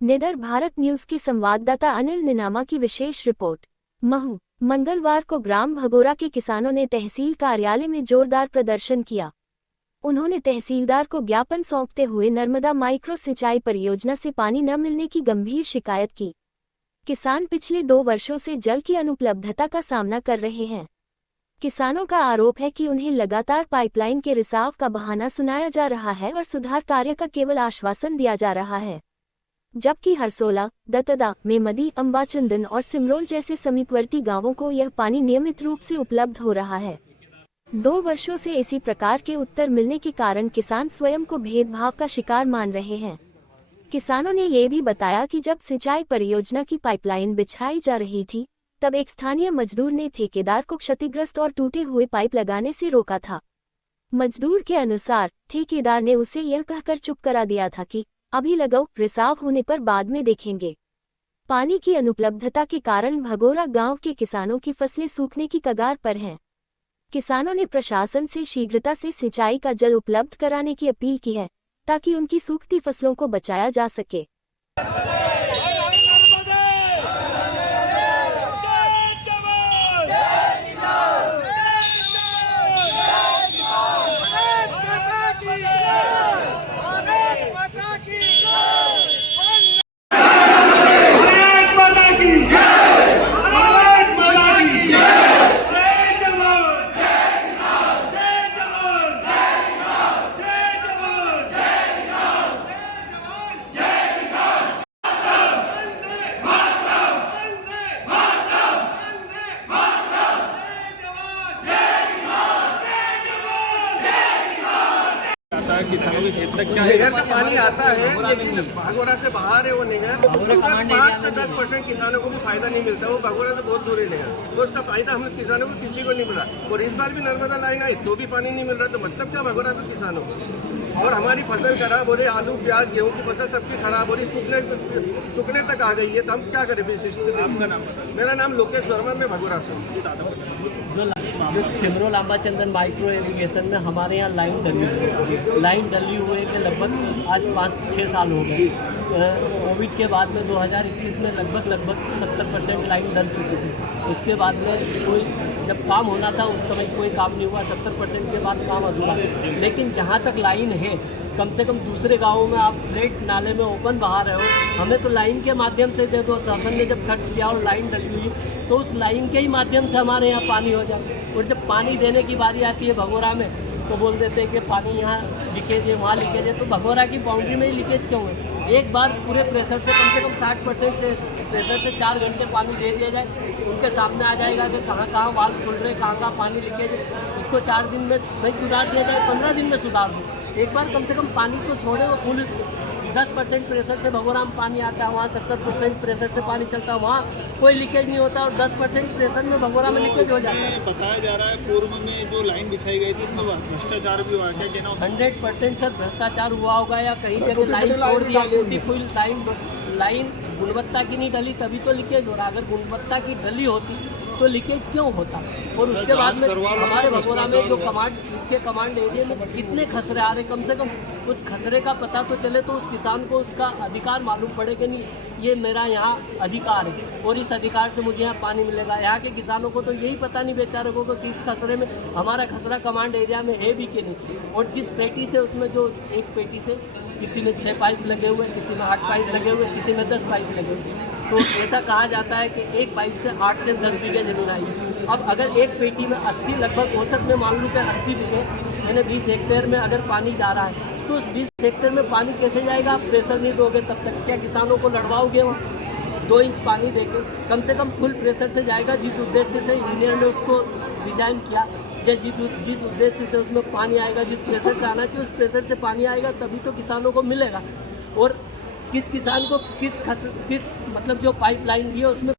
निडर भारत न्यूज के संवाददाता अनिल निनामा की विशेष रिपोर्ट। महू, मंगलवार को ग्राम भगोरा के किसानों ने तहसील कार्यालय में जोरदार प्रदर्शन किया। उन्होंने तहसीलदार को ज्ञापन सौंपते हुए नर्मदा माइक्रो सिंचाई परियोजना से पानी न मिलने की गंभीर शिकायत की। किसान पिछले 2 वर्षों से जल की अनुपलब्धता का सामना कर रहे हैं। किसानों का आरोप है कि उन्हें लगातार पाइपलाइन के रिसाव का बहाना सुनाया जा रहा है और सुधार कार्य का केवल आश्वासन दिया जा रहा है, जबकि हरसोला, दतदा, मेमदी, अंबाचंदन और सिमरोल जैसे समीपवर्ती गांवों को यह पानी नियमित रूप से उपलब्ध हो रहा है। 2 वर्षों से इसी प्रकार के उत्तर मिलने के कारण किसान स्वयं को भेदभाव का शिकार मान रहे हैं। किसानों ने ये भी बताया कि जब सिंचाई परियोजना की पाइपलाइन बिछाई जा रही थी, तब एक स्थानीय मजदूर ने ठेकेदार को क्षतिग्रस्त और टूटे हुए पाइप लगाने से रोका था। मजदूर के अनुसार ठेकेदार ने उसे यह कहकर चुप करा दिया था कि अभी लगाओ, रिसाव होने पर बाद में देखेंगे। पानी की अनुपलब्धता के कारण भगोरा गांव के किसानों की फसलें सूखने की कगार पर हैं। किसानों ने प्रशासन से शीघ्रता से सिंचाई का जल उपलब्ध कराने की अपील की है, ताकि उनकी सूखती फसलों को बचाया जा सके। किसानों के खेत तक क्या नहर का पानी आता है, लेकिन भगोरा से बाहर है वो नहर। 5 से 10% किसानों को भी फायदा नहीं मिलता। वो भगोरा से बहुत दूर है नहर, तो उसका फायदा हम किसानों को किसी को नहीं मिला। और इस बार भी नर्मदा लाइन आई तो भी पानी नहीं मिल रहा, तो मतलब क्या भगोरा के किसानों को। और हमारी फसल खराब हो रही है, आलू प्याज गेहूँ की फसल सबकी खराब हो रही, सूखने तक आ गई है। तो हम क्या करें? मेरा नाम लोकेश वर्मा, मैं भगोरा से। जो सिमरोल अंबाचंदन माइक्रो इरिगेशन में हमारे यहाँ लाइन डली हुए के लगभग आज 5-6 साल हो गए। कोविड के बाद में 2021 में लगभग 70% लाइन डल चुकी थी। उसके बाद में कोई जब काम होना था उस समय कोई काम नहीं हुआ, 70% के बाद काम अधूरा। लेकिन जहाँ तक लाइन है, कम से कम दूसरे गाँवों में आप फ्लैट नाले में ओपन बहा रहे हो, हमें तो लाइन के माध्यम से दे दो। शासन ने जब खर्च किया और लाइन डली हुई तो उस लाइन के ही माध्यम से हमारे यहाँ पानी हो जाए। और जब पानी देने की बारी आती है भगोरा में, तो बोल देते हैं कि पानी यहाँ लीकेज है, वहाँ लीकेज है। तो भगोरा की बाउंड्री में ही लीकेज क्यों है? एक बार पूरे प्रेशर से कम 60% से प्रेशर से 4 घंटे पानी दे दिया जाए, उनके सामने आ जाएगा कि कहाँ वाल्व खुल रहे, कहाँ पानी लीकेज है। उसको 4 दिन में नहीं सुधार दिया जाए, 15 दिन में सुधार दो। एक बार कम से कम पानी को छोड़े। वो फुल 10% प्रेशर से भगोरा में पानी आता है, वहाँ 70% प्रेशर से पानी चलता है, वहाँ कोई लीकेज नहीं होता। और 10% प्रेशर में भगोरा में लीकेज हो जाता है। बताया जा रहा है पूर्व में जो लाइन बिछाई गई थी उसमें भ्रष्टाचार भी हुआ, क्या कहना? 100% सर भ्रष्टाचार हुआ होगा, या कहीं जगह लाइन छोड़ दिया, टूटी फुल लाइन गुणवत्ता की नहीं डली तभी तो लीकेज हो रहा। अगर गुणवत्ता की डली होती तो लीकेज क्यों होता? और उसके बाद में हमारे भगोरा में जो इसके कमांड एरिया में कितने खसरे आ रहे, कम से कम उस खसरे का पता तो चले, तो उस किसान को उसका अधिकार मालूम पड़े कि नहीं, ये मेरा यहाँ अधिकार है और इस अधिकार से मुझे यहाँ पानी मिलेगा। यहाँ के किसानों को तो यही पता नहीं बेचारों को कि इस खसरे में हमारा खसरा कमांड एरिया में है भी कि नहीं। और जिस पेटी से उसमें जो एक पेटी से किसी में 6 पाइप लगे हुए, किसी में 8 पाइप लगे हुए, किसी में 10 पाइप लगे हुए। तो ऐसा कहा जाता है कि एक पाइप से 8 से 10 बीघे जमीन आई। अब अगर एक पेटी में 80 लगभग औसत में मान लूँ कि 80 बीघे यानी 20 हेक्टेयर में अगर पानी जा रहा है, तो उस 20 हेक्टेयर में पानी कैसे जाएगा? आप प्रेशर नहीं दोगे तब तक क्या किसानों को लड़वाओगे? वहाँ 2 इंच पानी देके कम से कम फुल प्रेशर से जाएगा, जिस उद्देश्य से इंजीनियर ने उसको डिजाइन किया, या जिस उद्देश्य से उसमें पानी आएगा, जिस प्रेशर से आना चाहिए उस प्रेशर से पानी आएगा, तभी तो किसानों को मिलेगा। और किस किसान को किस मतलब जो पाइपलाइन दी है उसमें